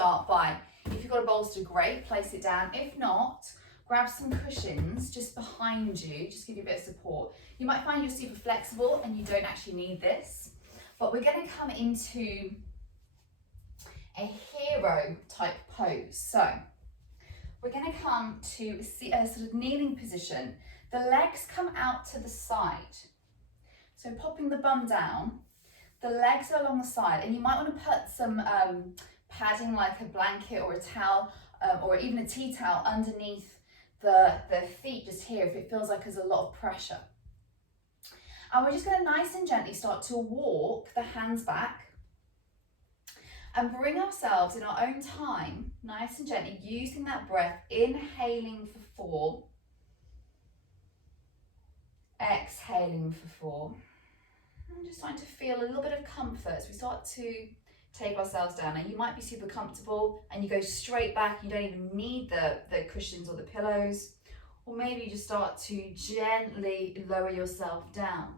start by, if you've got a bolster, great, place it down. If not, grab some cushions just behind you, just give you a bit of support. You might find you're super flexible and you don't actually need this, but we're going to come into a hero type pose. So we're going to come to a sort of kneeling position. The legs come out to the side. So popping the bum down, the legs are along the side, and you might want to put some padding like a blanket or a towel or even a tea towel underneath the feet just here if it feels like there's a lot of pressure. And we're just going to nice and gently start to walk the hands back and bring ourselves in our own time, nice and gently, using that breath, inhaling for 4, exhaling for 4. I'm just starting to feel a little bit of comfort as we start to take ourselves down. And you might be super comfortable and you go straight back, you don't even need the cushions or the pillows. Or maybe you just start to gently lower yourself down.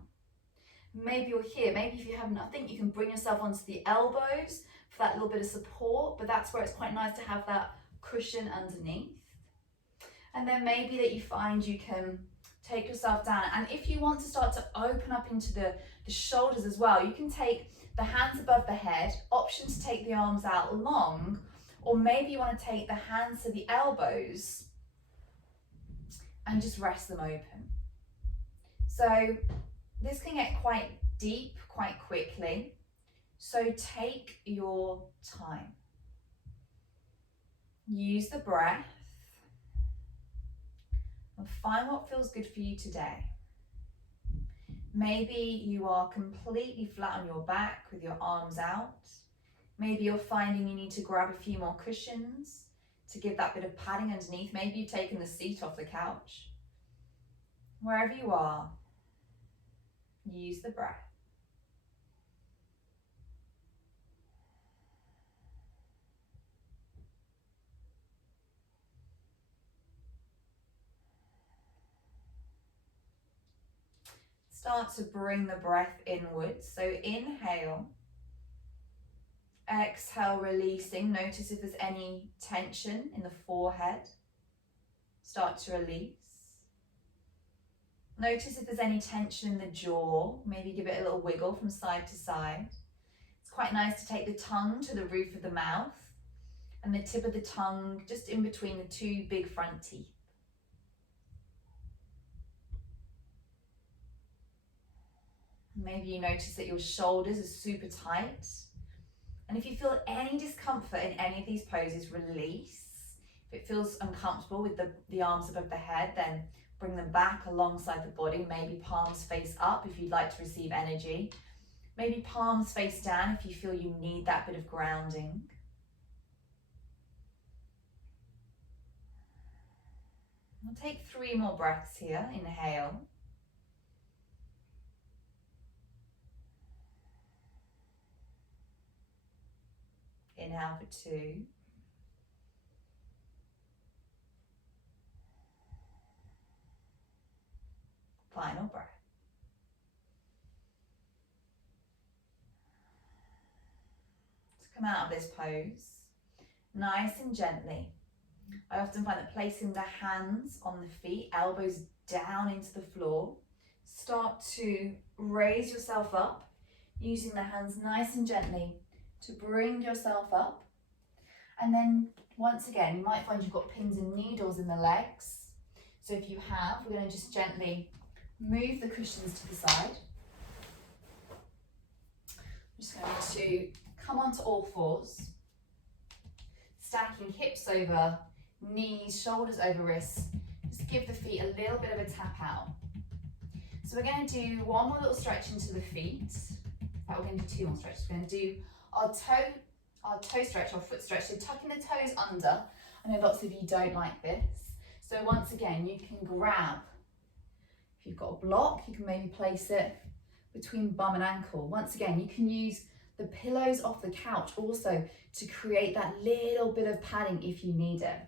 Maybe you're here, maybe if you have nothing, you can bring yourself onto the elbows for that little bit of support, but that's where it's quite nice to have that cushion underneath. And then maybe that you find you can take yourself down. And if you want to start to open up into the shoulders as well, you can take the hands above the head, option to take the arms out long, or maybe you want to take the hands to the elbows and just rest them open. So this can get quite deep quite quickly, so take your time. Use the breath and find what feels good for you today. Maybe you are completely flat on your back with your arms out. Maybe you're finding you need to grab a few more cushions to give that bit of padding underneath. Maybe you've taken the seat off the couch. Wherever you are, use the breath. Start to bring the breath inwards. So inhale, exhale, releasing. Notice if there's any tension in the forehead. Start to release. Notice if there's any tension in the jaw. Maybe give it a little wiggle from side to side. It's quite nice to take the tongue to the roof of the mouth and the tip of the tongue just in between the 2 big front teeth. Maybe you notice that your shoulders are super tight. And if you feel any discomfort in any of these poses, release. If it feels uncomfortable with the arms above the head, then bring them back alongside the body. Maybe palms face up if you'd like to receive energy. Maybe palms face down if you feel you need that bit of grounding. We'll take 3 more breaths here. Inhale. Inhale for 2. Final breath. To come out of this pose, nice and gently. I often find that placing the hands on the feet, elbows down into the floor, start to raise yourself up, using the hands nice and gently to bring yourself up. And then once again, you might find you've got pins and needles in the legs. So if you have, we're going to just gently move the cushions to the side. I'm just going to come onto all fours, stacking hips over knees, shoulders over wrists. Just give the feet a little bit of a tap out. So we're going to do one more little stretch into the feet. We're going to do 2 more stretches. We're going to do our toe stretch, our foot stretch. So tucking the toes under. I know lots of you don't like this. So once again, you can grab, if you've got a block, you can maybe place it between bum and ankle. Once again, you can use the pillows off the couch also to create that little bit of padding if you need it.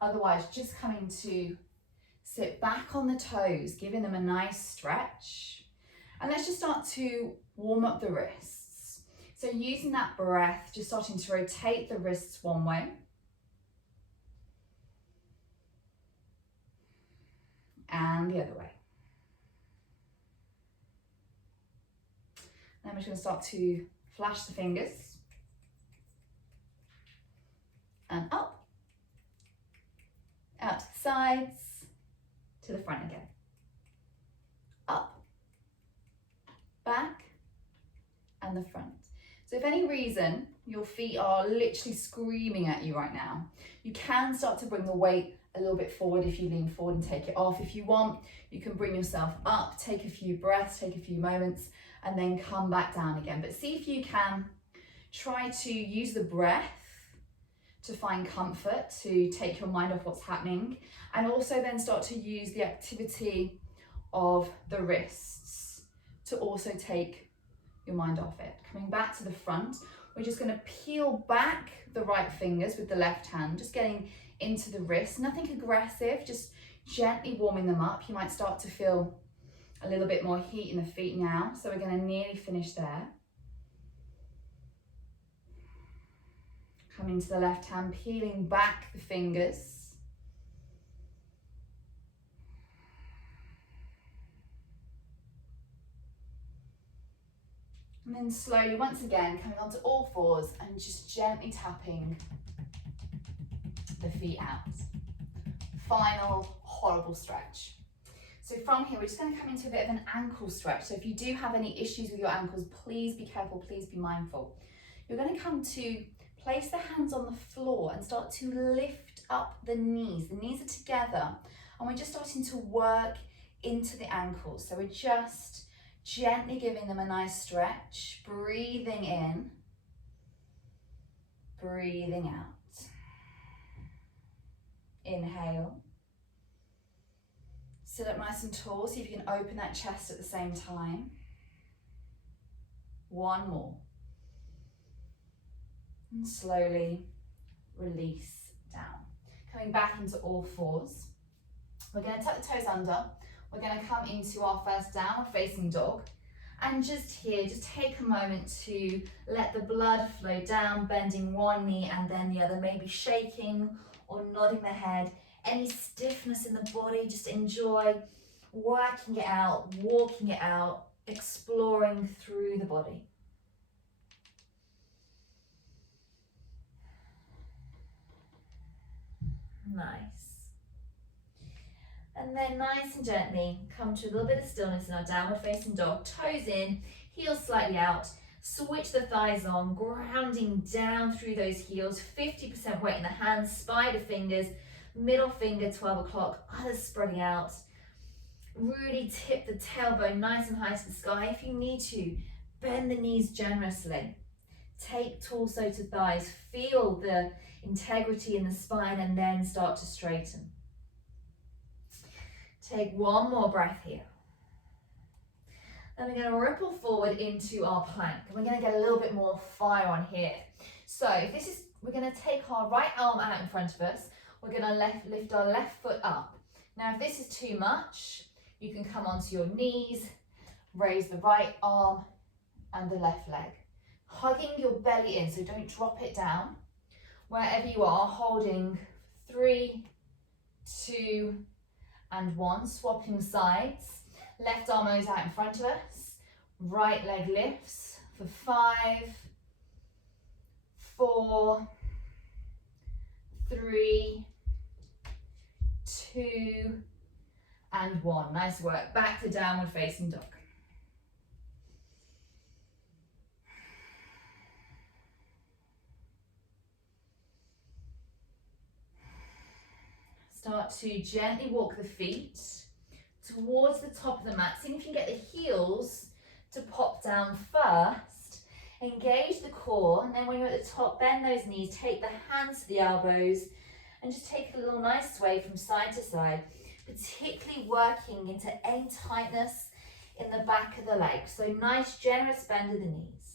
Otherwise, just coming to sit back on the toes, giving them a nice stretch. And let's just start to warm up the wrists. So using that breath, just starting to rotate the wrists one way. And the other way. Then we're just going to start to flash the fingers. And up. Out to the sides. To the front again. Up. Back. And the front. So if any reason your feet are literally screaming at you right now, you can start to bring the weight a little bit forward if you lean forward and take it off. If you want, you can bring yourself up, take a few breaths, take a few moments, and then come back down again. But see if you can try to use the breath to find comfort, to take your mind off what's happening, and also then start to use the activity of the wrists to also take your mind off it. Coming back to the front, we're just going to peel back the right fingers with the left hand, just getting into the wrist, nothing aggressive, just gently warming them up. You might start to feel a little bit more heat in the feet now, so we're going to nearly finish there. Coming to the left hand, peeling back the fingers. And then slowly, once again, coming onto all fours and just gently tapping the feet out. Final horrible stretch. So from here, we're just going to come into a bit of an ankle stretch. So if you do have any issues with your ankles, please be careful, please be mindful. You're going to come to place the hands on the floor and start to lift up the knees. The knees are together and we're just starting to work into the ankles. So we're just gently giving them a nice stretch, breathing in, breathing out. Inhale. Sit up nice and tall, see if you can open that chest at the same time. One more. And slowly release down. Coming back into all fours. We're going to tuck the toes under. We're going to come into our first downward facing dog. And just here, just take a moment to let the blood flow down, bending one knee and then the other, maybe shaking or nodding the head. Any stiffness in the body, just enjoy working it out, walking it out, exploring through the body. Nice. And then nice and gently come to a little bit of stillness in our downward facing dog. Toes in, heels slightly out. Switch the thighs on, grounding down through those heels. 50% weight in the hands, spider fingers, middle finger 12 o'clock, others spreading out. Really tip the tailbone nice and high to the sky. If you need to, bend the knees generously. Take torso to thighs, feel the integrity in the spine and then start to straighten. Take one more breath here. Then we're going to ripple forward into our plank. And we're going to get a little bit more fire on here. So if this is, we're going to take our right arm out in front of us. We're going to lift our left foot up. Now if this is too much, you can come onto your knees, raise the right arm and the left leg. Hugging your belly in, so don't drop it down. Wherever you are, holding 3, 2, and 1. Swapping sides. Left arm goes out in front of us. Right leg lifts for 5, 4, 3, 2, and 1. Nice work. Back to downward facing dog. Start to gently walk the feet towards the top of the mat. See if you can get the heels to pop down first. Engage the core, and then when you're at the top, bend those knees, take the hands to the elbows, and just take a little nice sway from side to side, particularly working into any tightness in the back of the legs. So nice, generous bend of the knees.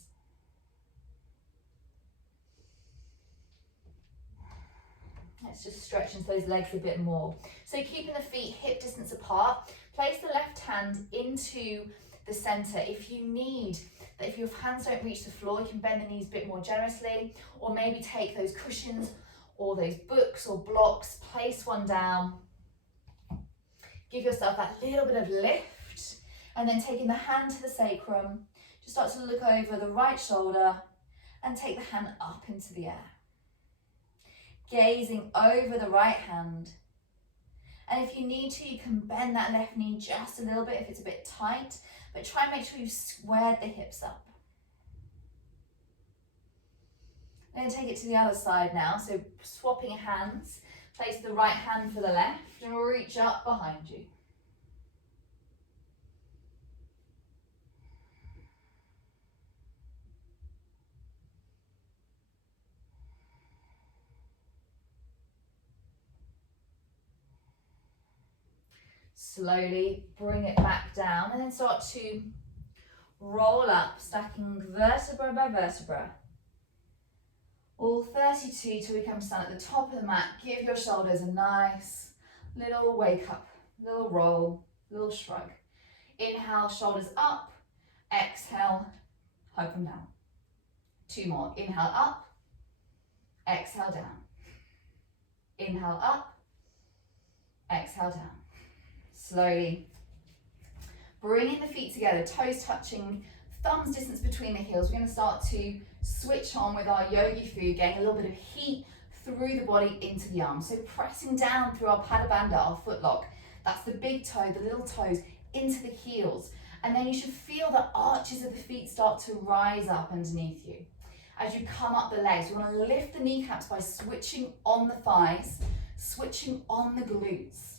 Let's just stretch into those legs a bit more. So keeping the feet hip distance apart, place the left hand into the center. If you need that if your hands don't reach the floor, you can bend the knees a bit more generously, or maybe take those cushions or those books or blocks, place one down, give yourself that little bit of lift, and then taking the hand to the sacrum, just start to look over the right shoulder and take the hand up into the air. Gazing over the right hand. And if you need to, you can bend that left knee just a little bit if it's a bit tight, but try and make sure you've squared the hips up. Then take it to the other side now, so swapping hands, place the right hand for the left and reach up behind you. Slowly bring it back down and then start to roll up, stacking vertebra by vertebra. All 32 till we come stand at the top of the mat. Give your shoulders a nice little wake up, little roll, little shrug. Inhale, shoulders up. Exhale, hug them down. 2 more. Inhale up. Exhale down. Inhale up. Exhale down. Slowly bringing the feet together, toes touching, thumbs distance between the heels. We're going to start to switch on with our yogi food, getting a little bit of heat through the body into the arms. So pressing down through our Pada Bandha, our footlock. That's the big toe, the little toes into the heels. And then you should feel the arches of the feet start to rise up underneath you. As you come up the legs, we want to lift the kneecaps by switching on the thighs, switching on the glutes.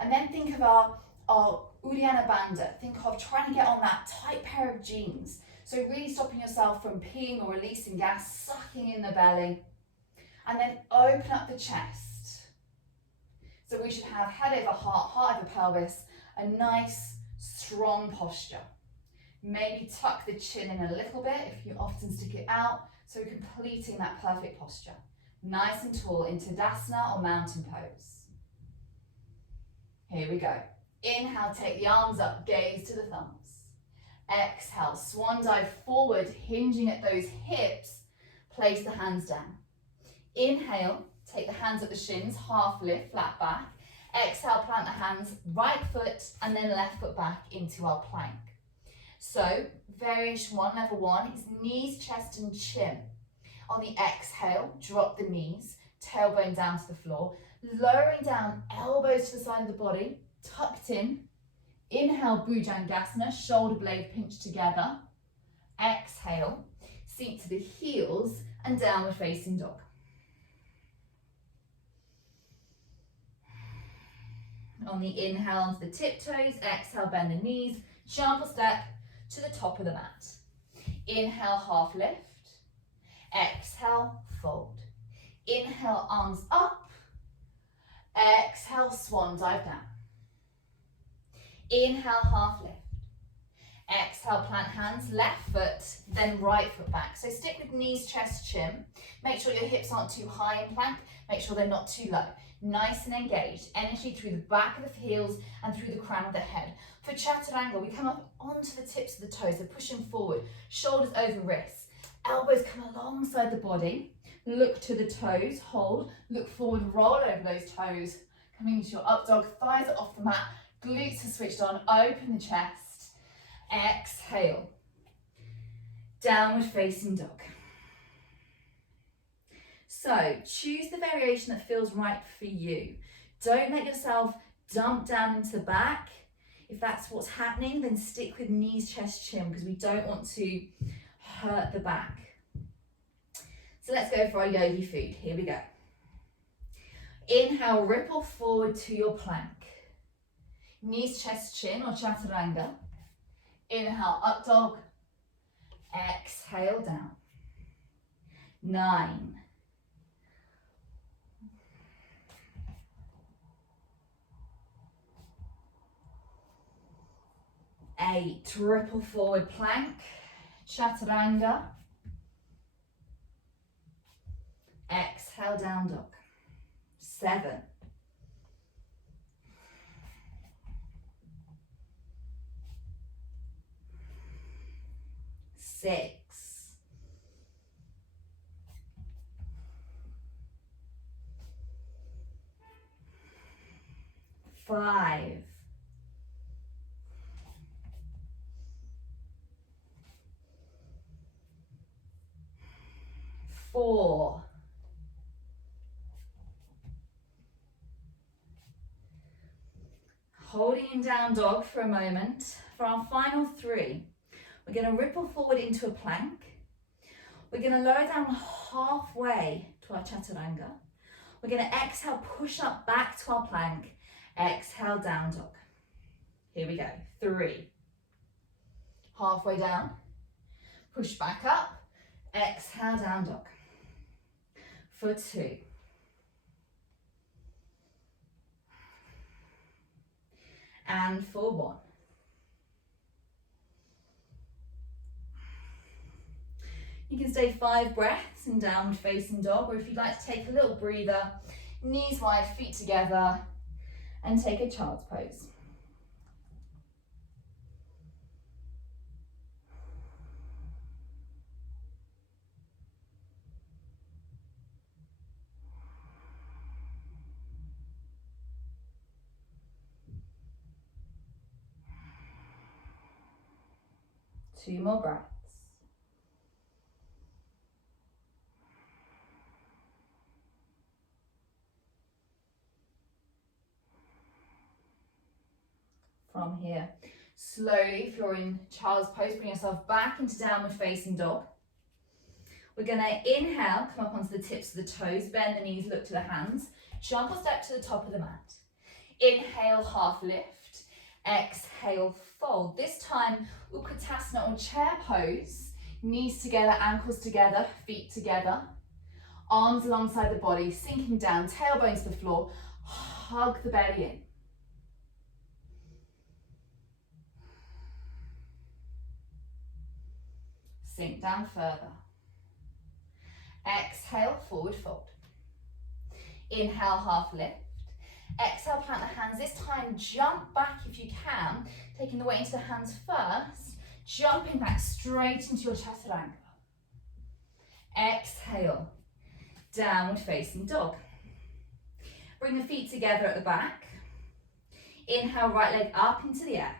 And then think of our Uddiyana Bandha. Think of trying to get on that tight pair of jeans. So really stopping yourself from peeing or releasing gas, sucking in the belly. And then open up the chest. So we should have head over heart, heart over pelvis, a nice strong posture. Maybe tuck the chin in a little bit if you often stick it out. So we're completing that perfect posture. Nice and tall into Tadasana or mountain pose. Here we go. Inhale, take the arms up, gaze to the thumbs. Exhale, swan dive forward, hinging at those hips. Place the hands down. Inhale, take the hands at the shins, half lift, flat back. Exhale, plant the hands, right foot and then left foot back into our plank. So, variation 1, level 1 is knees, chest and chin. On the exhale, drop the knees, tailbone down to the floor. Lowering down, elbows to the side of the body, tucked in. Inhale, Bhujangasana, shoulder blade pinched together. Exhale, seat to the heels and downward facing dog. On the inhale, onto the tiptoes. Exhale, bend the knees, jump or step to the top of the mat. Inhale, half lift. Exhale, fold. Inhale, arms up. Exhale, swan dive down. Inhale, half lift. Exhale, plant hands, left foot, then right foot back. So stick with knees, chest, chin. Make sure your hips aren't too high in plank. Make sure they're not too low. Nice and engaged. Energy through the back of the heels and through the crown of the head. For Chaturanga, we come up onto the tips of the toes, so pushing forward, shoulders over wrists. Elbows come alongside the body. Look to the toes, hold, look forward, roll over those toes. Coming into your up dog, thighs are off the mat, glutes are switched on, open the chest. Exhale. Downward facing dog. So choose the variation that feels right for you. Don't let yourself dump down into the back. If that's what's happening, then stick with knees, chest, chin, because we don't want to hurt the back. So let's go for our yogi food. Here we go. Inhale, ripple forward to your plank. Knees, chest, chin or Chaturanga. Inhale, up dog. Exhale, down. 9. 8. Ripple forward plank. Chaturanga. Exhale, down dog. 7. 6, 5, 4, 'Holding in down dog for a moment. For our final 3, we're going to ripple forward into a plank. We're going to lower down halfway to our chaturanga. We're going to exhale, push up back to our plank. Exhale, down dog. Here we go. 3. Halfway down. Push back up. Exhale, down dog. For 2. And for 1. You can stay 5 breaths in downward facing dog, or if you'd like to take a little breather, knees wide, feet together, and take a child's pose. Two more breaths. From here, slowly, if you're in child's pose, bring yourself back into downward facing dog. We're going to inhale, come up onto the tips of the toes, bend the knees, look to the hands, jump or step to the top of the mat. Inhale, half lift. Exhale, fold. This time, Utkatasana or chair pose. Knees together, ankles together, feet together. Arms alongside the body, sinking down, tailbone to the floor. Hug the belly in. Sink down further. Exhale, forward fold. Inhale, half lift. Exhale, plant the hands. This time, jump back if you can, taking the weight into the hands first, jumping back straight into your chaturanga. Exhale, downward facing dog. Bring the feet together at the back. Inhale, right leg up into the air.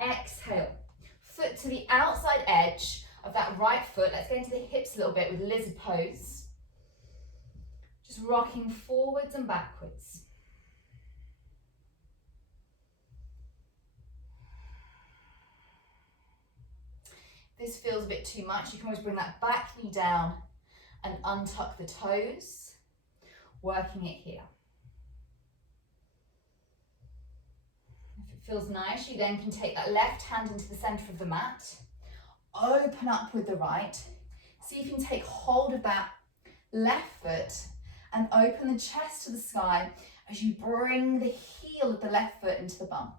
Exhale, foot to the outside edge of that right foot. Let's go into the hips a little bit with lizard pose. Just rocking forwards and backwards. If this feels a bit too much, you can always bring that back knee down and untuck the toes, working it here. If it feels nice, you then can take that left hand into the center of the mat, open up with the right. See if you can take hold of that left foot and open the chest to the sky as you bring the heel of the left foot into the bum.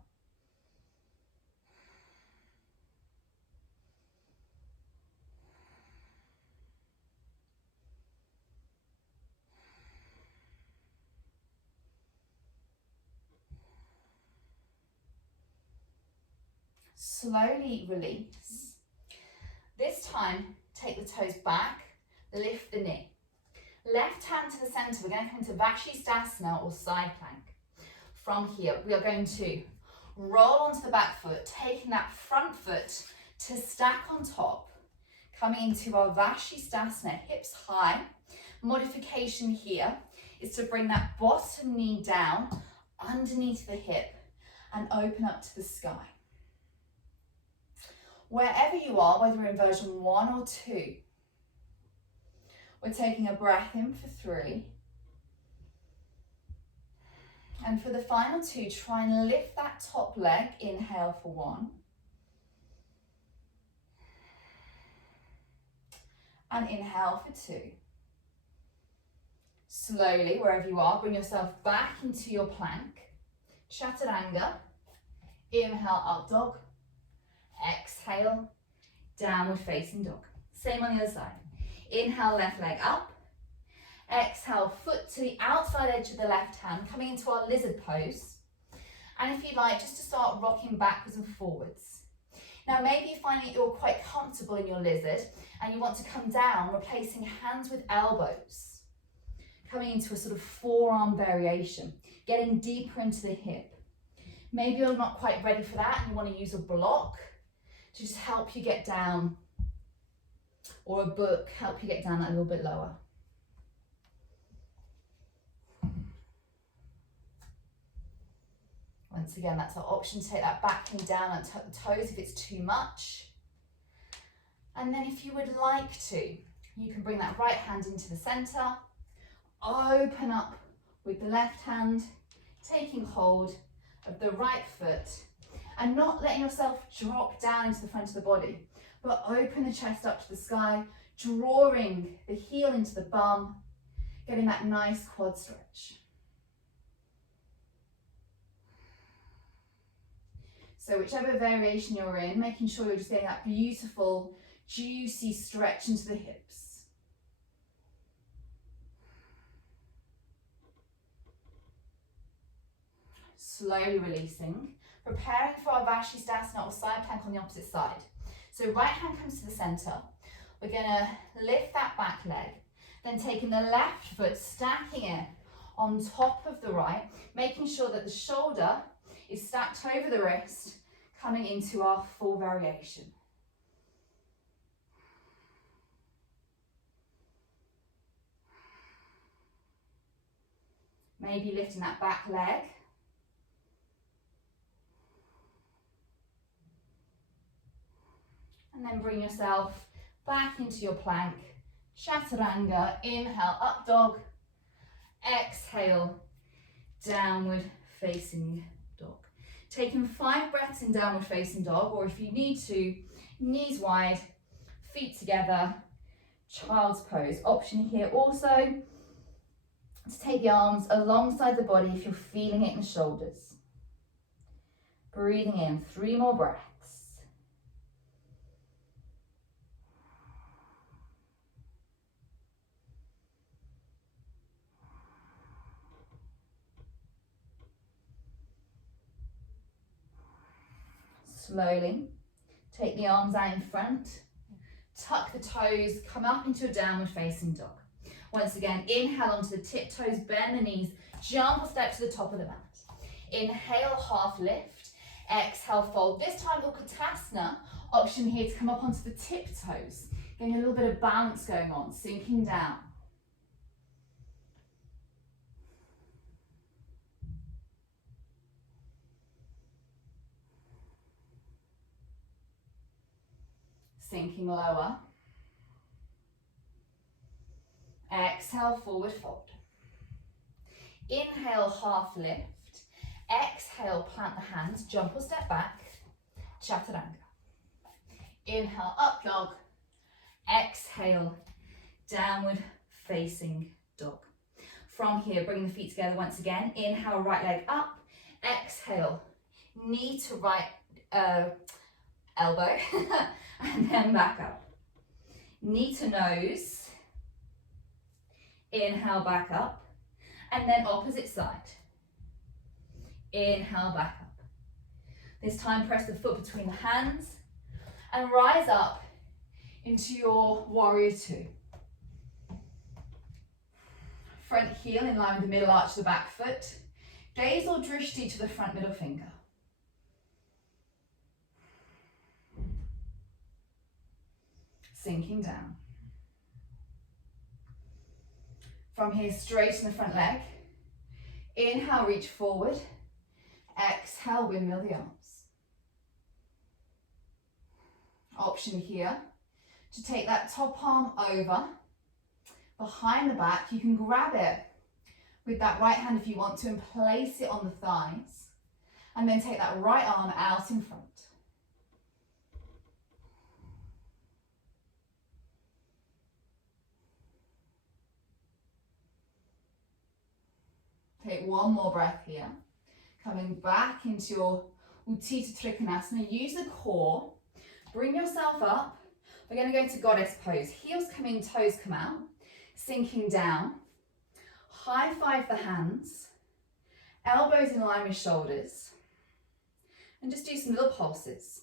Slowly release. This time, take the toes back, lift the knee. Left hand to the center, we're going to come into Vashisthasana or side plank. From here, we are going to roll onto the back foot, taking that front foot to stack on top, coming into our Vashisthasana, hips high. Modification here is to bring that bottom knee down underneath the hip and open up to the sky. Wherever you are, whether in version 1 or 2, we're taking a breath in for 3. And for the final 2, try and lift that top leg. Inhale for 1. And inhale for 2. Slowly, wherever you are, bring yourself back into your plank. Chaturanga. Inhale, up dog. Exhale, downward facing dog. Same on the other side. Inhale, left leg up. Exhale, foot to the outside edge of the left hand, coming into our lizard pose. And if you like, just to start rocking backwards and forwards. Now maybe you find that you're quite comfortable in your lizard and you want to come down, replacing hands with elbows, coming into a sort of forearm variation, getting deeper into the hip. Maybe you're not quite ready for that and you want to use a block to just help you get down, or a book, help you get down that little bit lower. Once again, that's our option to take that back knee down and tuck the toes if it's too much. And then if you would like to, you can bring that right hand into the center, open up with the left hand, taking hold of the right foot and not letting yourself drop down into the front of the body, but open the chest up to the sky, drawing the heel into the bum, getting that nice quad stretch. So whichever variation you're in, making sure you're just getting that beautiful, juicy stretch into the hips. Slowly releasing, preparing for our Vashisthasana or side plank on the opposite side. So right hand comes to the center. We're gonna lift that back leg, then taking the left foot, stacking it on top of the right, making sure that the shoulder is stacked over the wrist, coming into our full variation. Maybe lifting that back leg. And then bring yourself back into your plank. Chaturanga, inhale, up dog. Exhale, downward facing dog. Taking 5 breaths in downward facing dog, or if you need to, knees wide, feet together, child's pose. Option here also to take the arms alongside the body if you're feeling it in the shoulders. Breathing in, 3 more breaths. Slowly, take the arms out in front, tuck the toes, come up into a downward facing dog. Once again, inhale onto the tiptoes, bend the knees, jump or step to the top of the mat. Inhale, half lift, exhale, fold. This time Utkatasana, option here to come up onto the tiptoes, getting a little bit of balance going on, sinking down. Sinking lower. Exhale, forward fold. Inhale, half lift. Exhale, plant the hands, jump or step back. Chaturanga. Inhale, up dog. Exhale, downward facing dog. From here, bring the feet together once again. Inhale, right leg up. Exhale, knee to right elbow. And then back up. Knee to nose. Inhale, back up. And then opposite side. Inhale, back up. This time press the foot between the hands and rise up into your warrior 2. Front heel in line with the middle arch of the back foot. Gaze or drishti to the front middle finger. Sinking down. From here, straighten the front leg. Inhale, reach forward. Exhale, windmill the arms. Option here to take that top arm over, behind the back. You can grab it with that right hand if you want to and place it on the thighs. And then take that right arm out in front. Take 1 more breath here. Coming back into your Utthita Trikonasana. Use the core. Bring yourself up. We're going to go into goddess pose. Heels come in, toes come out. Sinking down. High five the hands. Elbows in line with shoulders. And just do some little pulses.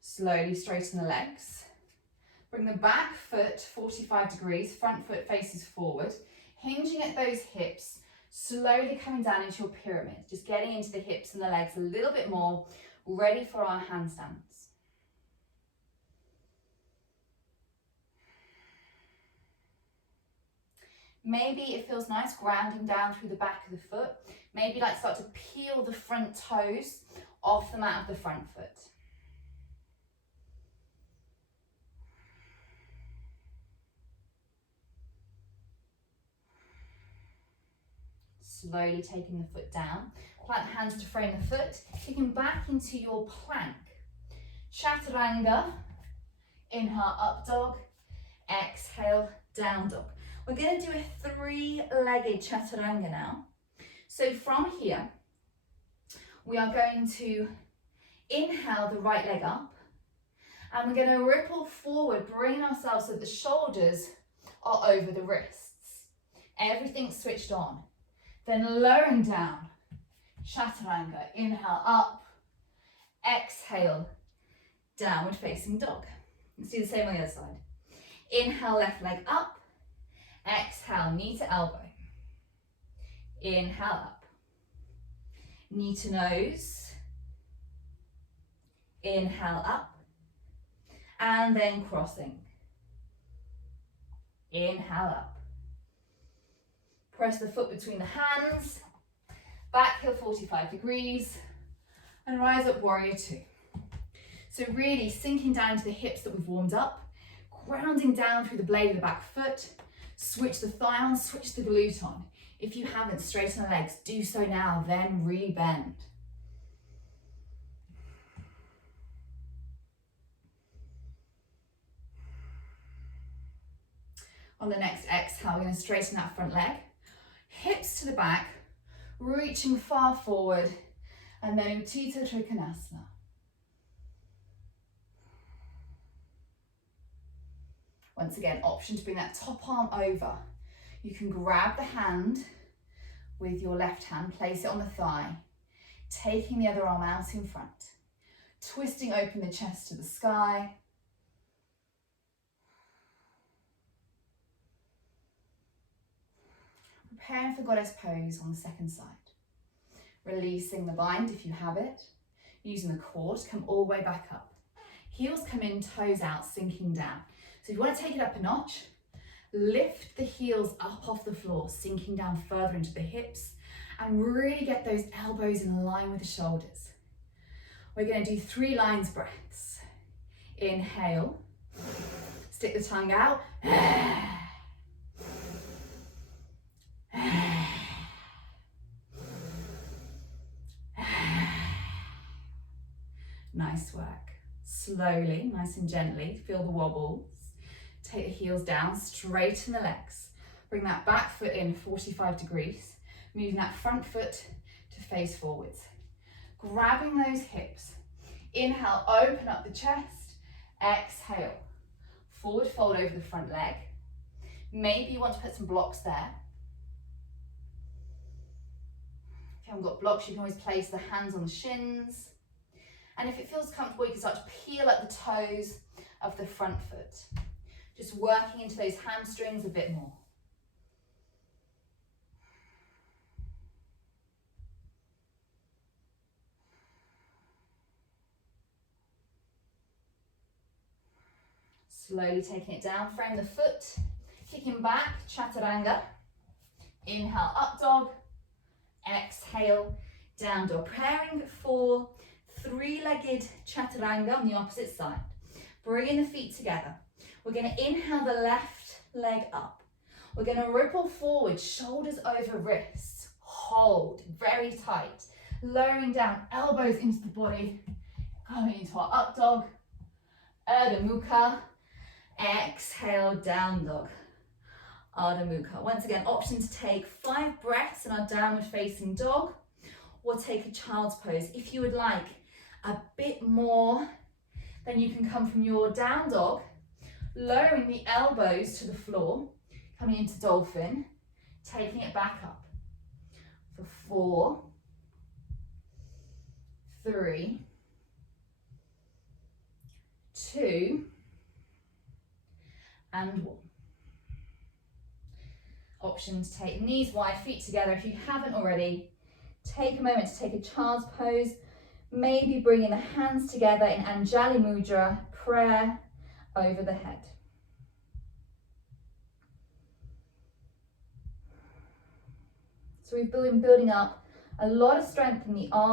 Slowly straighten the legs. Bring the back foot 45 degrees, front foot faces forward, hinging at those hips, slowly coming down into your pyramid, just getting into the hips and the legs a little bit more, ready for our handstands. Maybe it feels nice grounding down through the back of the foot. Maybe like start to peel the front toes off the mat of the front foot. Slowly taking the foot down. Plant the hands to frame the foot. Kicking back into your plank. Chaturanga. Inhale, up dog. Exhale, down dog. We're going to do a three-legged chaturanga now. So from here, we are going to inhale the right leg up, and we're going to ripple forward, bringing ourselves so that the shoulders are over the wrists. Everything's switched on. Then lowering down, chaturanga. Inhale up, exhale, downward facing dog. Let's do the same on the other side. Inhale, left leg up. Exhale, knee to elbow. Inhale up. Knee to nose. Inhale up. And then crossing. Inhale up. Press the foot between the hands. Back heel 45 degrees. And rise up, warrior two. So really sinking down to the hips that we've warmed up. Grounding down through the blade of the back foot. Switch the thigh on, switch the glute on. If you haven't, straighten the legs. Do so now, then rebend. On the next exhale, we're going to straighten that front leg. Hips to the back, reaching far forward, and then Utthita Trikonasana. Once again, option to bring that top arm over. You can grab the hand with your left hand, place it on the thigh, taking the other arm out in front, twisting open the chest to the sky. Preparing for goddess pose on the second side. Releasing the bind if you have it, using the core to come all the way back up. Heels come in, toes out, sinking down. So if you want to take it up a notch, lift the heels up off the floor, sinking down further into the hips, and really get those elbows in line with the shoulders. We're going to do 3 lines breaths. Inhale, stick the tongue out. Nice work. Slowly, nice and gently, feel the wobbles. Take the heels down, straighten the legs. Bring that back foot in 45 degrees. Moving that front foot to face forwards. Grabbing those hips. Inhale, open up the chest. Exhale, forward fold over the front leg. Maybe you want to put some blocks there. If you haven't got blocks, you can always place the hands on the shins. And if it feels comfortable, you can start to peel at the toes of the front foot. Just working into those hamstrings a bit more. Slowly taking it down, frame the foot, kicking back, chaturanga. Inhale, up dog. Exhale, down dog. Preparing for 3-legged chaturanga on the opposite side. Bringing the feet together. We're going to inhale the left leg up. We're going to ripple forward, shoulders over wrists. Hold, very tight. Lowering down, elbows into the body. Coming into our up dog. Ardha Mukha. Exhale, down dog. Ardha Mukha. Once again, option to take 5 breaths in our downward facing dog, or take a child's pose. If you would like a bit more, then you can come from your down dog, lowering the elbows to the floor, coming into dolphin, taking it back up for 4, 3, 2 and 1. Option to take knees wide, feet together. If you haven't already, take a moment to take a child's pose. Maybe bringing the hands together in Anjali Mudra, prayer over the head. So we've been building up a lot of strength in the arms.